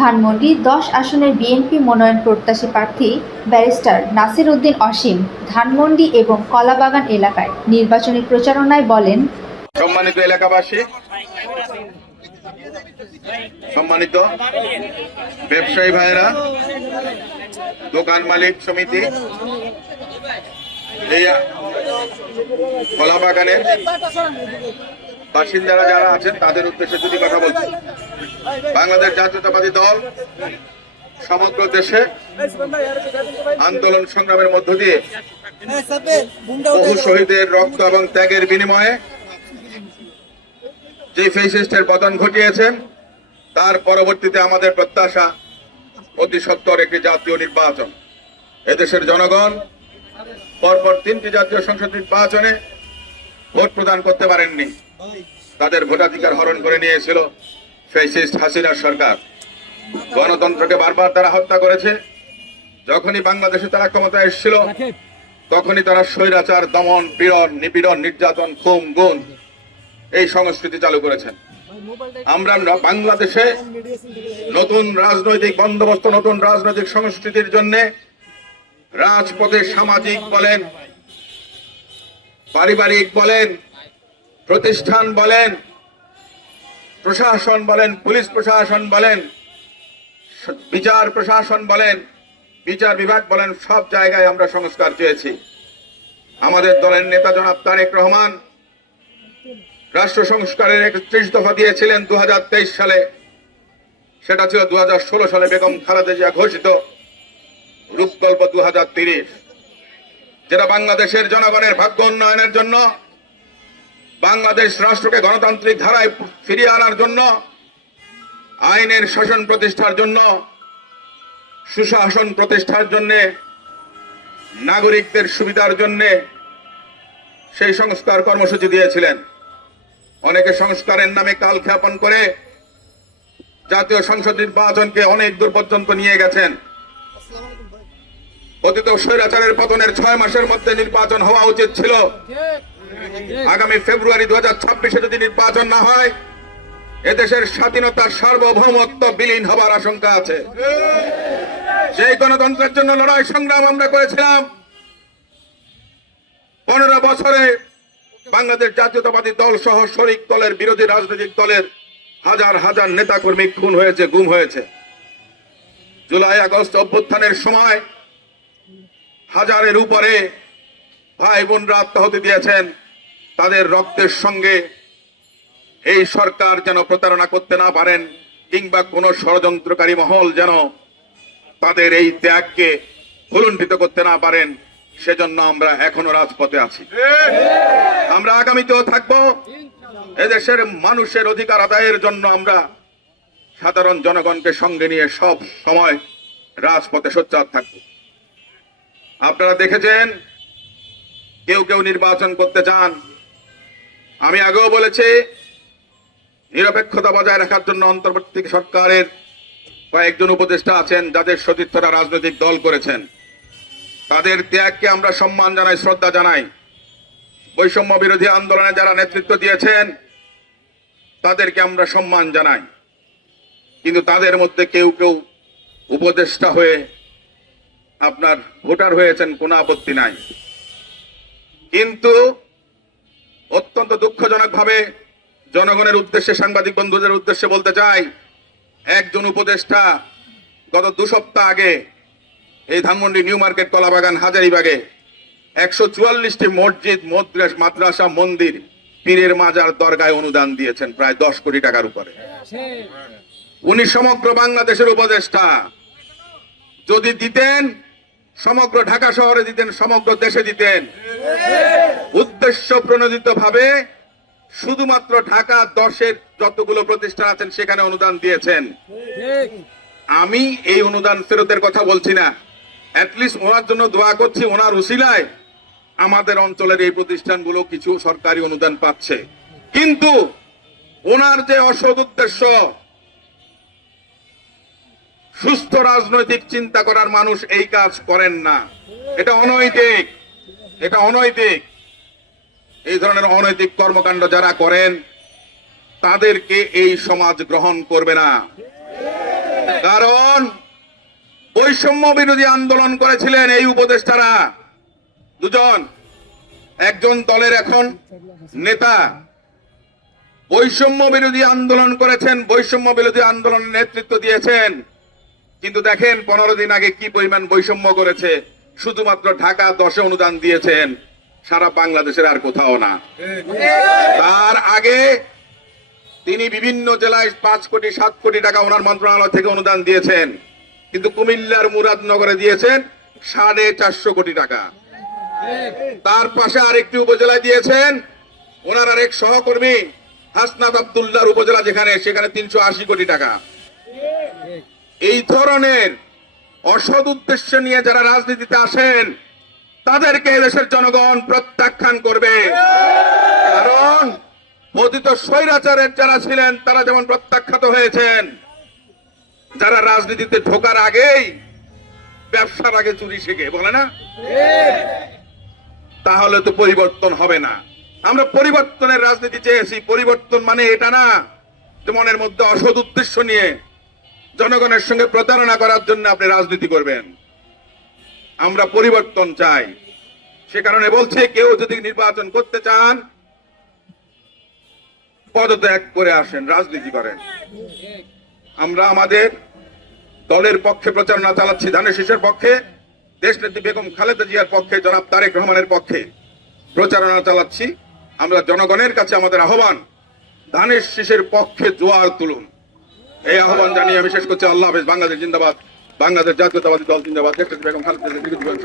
ধানমন্ডি ১০ আসনের বিএনপি মনোনয়ন প্রত্যাশী প্রার্থী ব্যারিস্টার নাসির উদ্দিন অসীম ধানমন্ডি এবং কলাবাগান এলাকায় নির্বাচনী প্রচারণায় বলেন, সম্মানিত এলাকাবাসী, সম্মানিত ব্যবসায়ী ভাইয়েরা, দোকান মালিক সমিতি, এই কলাবাগানের বাসিন্দারা যারা আছেন তাদের উদ্দেশ্যে দুটি কথা বলছি। বাংলাদেশ জাতীয়তাবাদী দল সমগ্র দেশে আন্দোলন সংগ্রামের মধ্য দিয়ে বহু শহীদের রক্ত এবং ত্যাগের বিনিময়ে যে ফ্যাসিস্টের পতন ঘটিয়েছেন, তার পরবর্তীতে আমাদের প্রত্যাশা অতি সত্বর একটি জাতীয় নির্বাচন। এদেশের জনগণ পরপর 3টি জাতীয় সংসদ নির্বাচনে ভোট প্রদান করতে পারেননি। তাদের ভোটাধিকার হরণ করে নিয়েছিল ফ্যাসিস্ট হাসিনার সরকার। গণতন্ত্রকে বারবার তারা হত্যা করেছে। যখনই বাংলাদেশে তারা ক্ষমতায় এসেছিল, তখনই তারা স্বৈরাচার, দমন, পীড়ন, নিপীড়ন, নির্যাতন, খুন, গুম এই সংস্কৃতি চালু করেছেন। আমরা বাংলাদেশে নতুন রাজনৈতিক বন্দোবস্ত, নতুন রাজনৈতিক সংস্কৃতির জন্য রাজপথে সামাজিক বলেন, পারিবারিক বলেন, প্রতিষ্ঠান বলেন, প্রশাসন বলেন, পুলিশ প্রশাসন বলেন, বিচার প্রশাসন বলেন, বিচার বিভাগ বলেন, সব জায়গায় আমরা সংস্কার চেয়েছি। আমাদের দলের নেতা জনাব তারেক রহমান রাষ্ট্র সংস্কারের 31 দফা দিয়েছিলেন 2023 সালে। সেটা ছিল 2016 সালে বেগম খালেদা জিয়া ঘোষিত রূপকল্প 2030, যেটা বাংলাদেশের জনগণের ভাগ্য উন্নয়নের জন্য, বাংলাদেশ রাষ্ট্রকে গণতান্ত্রিক ধারায় ফিরিয়ে আনার জন্য, আইনের শাসন প্রতিষ্ঠার জন্য, সুশাসন প্রতিষ্ঠার জন্য, নাগরিকদের সুবিধার জন্য সেই সংস্কার কর্মসূচি দিয়েছিলেন। অনেকে সংস্কারের নামে কালক্ষেপণ করে জাতীয় সংসদ নির্বাচনকে অনেক দূর পর্যন্ত নিয়ে গেছেন। অতীত স্বৈরাচারের পতনের 6 মাসের মধ্যে নির্বাচন হওয়া উচিত ছিল। আগামী ফেব্রুয়ারি 2026-এ যদি নির্বাচন না হয়, এদেশের স্বাধীনতার সার্বভৌমত্ব বিলীন হবার আশঙ্কা আছে। সেই গণতন্ত্রের জন্য লড়াই সংগ্রাম আমরা করেছিলাম। 15 বছরে বাংলাদেশ জাতীয়তাবাদী দল সহ শরিক দলের, বিরোধী রাজনৈতিক দলের হাজার হাজার নেতাকর্মী খুন হয়েছে, গুম হয়েছে। জুলাই আগস্ট অভ্যুত্থানের সময় হাজারের উপরে ভাই বোনরা আত্মাহুতি দিয়েছেন। তাদের রক্তের সঙ্গে এই সরকার যেন প্রতারণা করতে না পারেন, কিংবা কোন ষড়যন্ত্রকারী মহল যেন তাদের এই ত্যাগকে ভুলুণ্ঠিত করতে না পারেন, সেজন্য আমরা এখনো রাজপথে আছি। আমরা আগামীতেও থাকবো। এদেশের মানুষের অধিকার আদায়ের জন্য আমরা সাধারণ জনগণকে সঙ্গে নিয়ে সব সময় রাজপথে সোচ্চার থাকবো। আপনারা দেখেছেন কেউ কেউ নির্বাচন করতে চান। আমি আগেও বলেছি, নিরপেক্ষতা বজায় রাখার জন্য অন্তর্বর্তী সরকারের কয়েকজন উপদেষ্টা আছেন যাদের সতীর্থরা রাজনৈতিক দল করেছেন। তাদের ত্যাগকে আমরা সম্মান জানাই, শ্রদ্ধা জানাই। বৈষম্য বিরোধী আন্দোলনে যারা নেতৃত্ব দিয়েছেন তাদেরকে আমরা সম্মান জানাই। কিন্তু তাদের মধ্যে কেউ কেউ উপদেষ্টা হয়ে আপনার ভোটার হয়েছেন, কোনো আপত্তি নাই। কিন্তু অত্যন্ত দুঃখজনক ভাবে জনগণের উদ্দেশ্যে, সাংবাদিক বন্ধুদের উদ্দেশ্যে বলতে চাই, একজন উপদেষ্টা গত 2 সপ্তাহ আগে এই ধানমন্ডি, নিউ মার্কেট, কলাবাগান, হাজারীবাগে 144টি মসজিদ, মাদ্রাসা, মন্দির, পীরের মাজার, দরগায় অনুদান দিয়েছেন প্রায় 10 কোটি টাকার উপরে। উনি সমগ্র বাংলাদেশের উপদেষ্টা। যদি দিতেন সমগ্র ঢাকা শহরে দিতেন, সমগ্র দেশে দিতেন। উদ্দেশ্য প্রণোদিত ভাবে শুধুমাত্র ঢাকা 10-এর যতগুলো প্রতিষ্ঠান আছেন সেখানে অনুদান দিয়েছেন। আমি এই অনুদান ফেরতের কথা বলছি না, অ্যাটলিস্ট ওনার জন্য দোয়া করছি, ওনার উসিলায় আমাদের অঞ্চলের এই প্রতিষ্ঠানগুলো কিছু সরকারি অনুদান পাচ্ছে। কিন্তু ওনার যে অসৎ উদ্দেশ্য, সুস্থ রাজনৈতিক চিন্তা করার মানুষ এই কাজ করেন না। এটা অনৈতিক, এটা অনৈতিক। এই ধরনের অনৈতিক কর্মকাণ্ড যারা করেন তাদেরকে এই সমাজ গ্রহণ করবে না। কারণ বৈষম্য বিরোধী আন্দোলন করেছিলেন এই উপদেষ্টারা দুজন, একজন দলের এখন নেতা। বৈষম্য বিরোধী আন্দোলন করেছেন, বৈষম্য বিরোধী আন্দোলনের নেতৃত্ব দিয়েছেন, কিন্তু দেখেন 15 দিন আগে কি পরিমাণ বৈষম্য করেছে। শুধুমাত্র ঢাকা 10-এ অনুদান দিয়েছেন, সারা বাংলাদেশের আর কোথাও না। তার আগে তিনি বিভিন্ন জেলায় 5 কোটি 7 কোটি টাকা ওনার মন্ত্রণালয় থেকে অনুদান দিয়েছেন, কিন্তু কুমিল্লার মুরাদনগরে দিয়েছেন 450 কোটি টাকা। তার পাশে আরেকটি উপজেলায় দিয়েছেন ওনার আরেক সহকর্মী হাসনাত আব্দুল্লাহর উপজেলা, সেখানে 380 কোটি টাকা। এই ধরনের অসৎ উদ্দেশ্য নিয়ে যারা রাজনীতিতে আসেন তাদেরকে দেশের জনগণ প্রত্যাখ্যান করবে। কারণ পতিত স্বৈরাচারের যারা ছিলেন তারা যেমন প্রত্যাখ্যাত হয়েছেন, যারা রাজনীতিতে ঢোকার আগেই ব্যবসার আগে চুরি শিখে বলে না, তাহলে তো পরিবর্তন হবে না। আমরা পরিবর্তনের রাজনীতি চেয়েছি। পরিবর্তন মানে এটা না যে মনের মধ্যে অসৎ উদ্দেশ্য নিয়ে জনগণের সঙ্গে প্রতারণা করার জন্য আপনি রাজনীতি করবেন। আমরা পরিবর্তন চাই। সে কারণে বলছে, কেউ যদি নির্বাচন করতে চান পদত্যাগ করে আসেন, রাজনীতি করেন। আমরা আমাদের দলের পক্ষে প্রচারণা চালাচ্ছি, ধানের শীষের পক্ষে, দেশনেত্রী বেগম খালেদা জিয়ার পক্ষে, জনাব তারেক রহমানের পক্ষে প্রচারণা চালাচ্ছি। আমরা জনগণের কাছে আমাদের আহ্বান, ধানের শীষের পক্ষে জোয়ার তুলুন। এই আহ্বান জানিয়ে আমি শেষ করছি। আল্লাহ হাফেজ। বাংলাদেশ জিন্দাবাদ, বাংলাদেশ জাতীয়তাবাদী দল জিন্দাবাদ, দেশনেত্রী বেগম খালেদা জিয়া।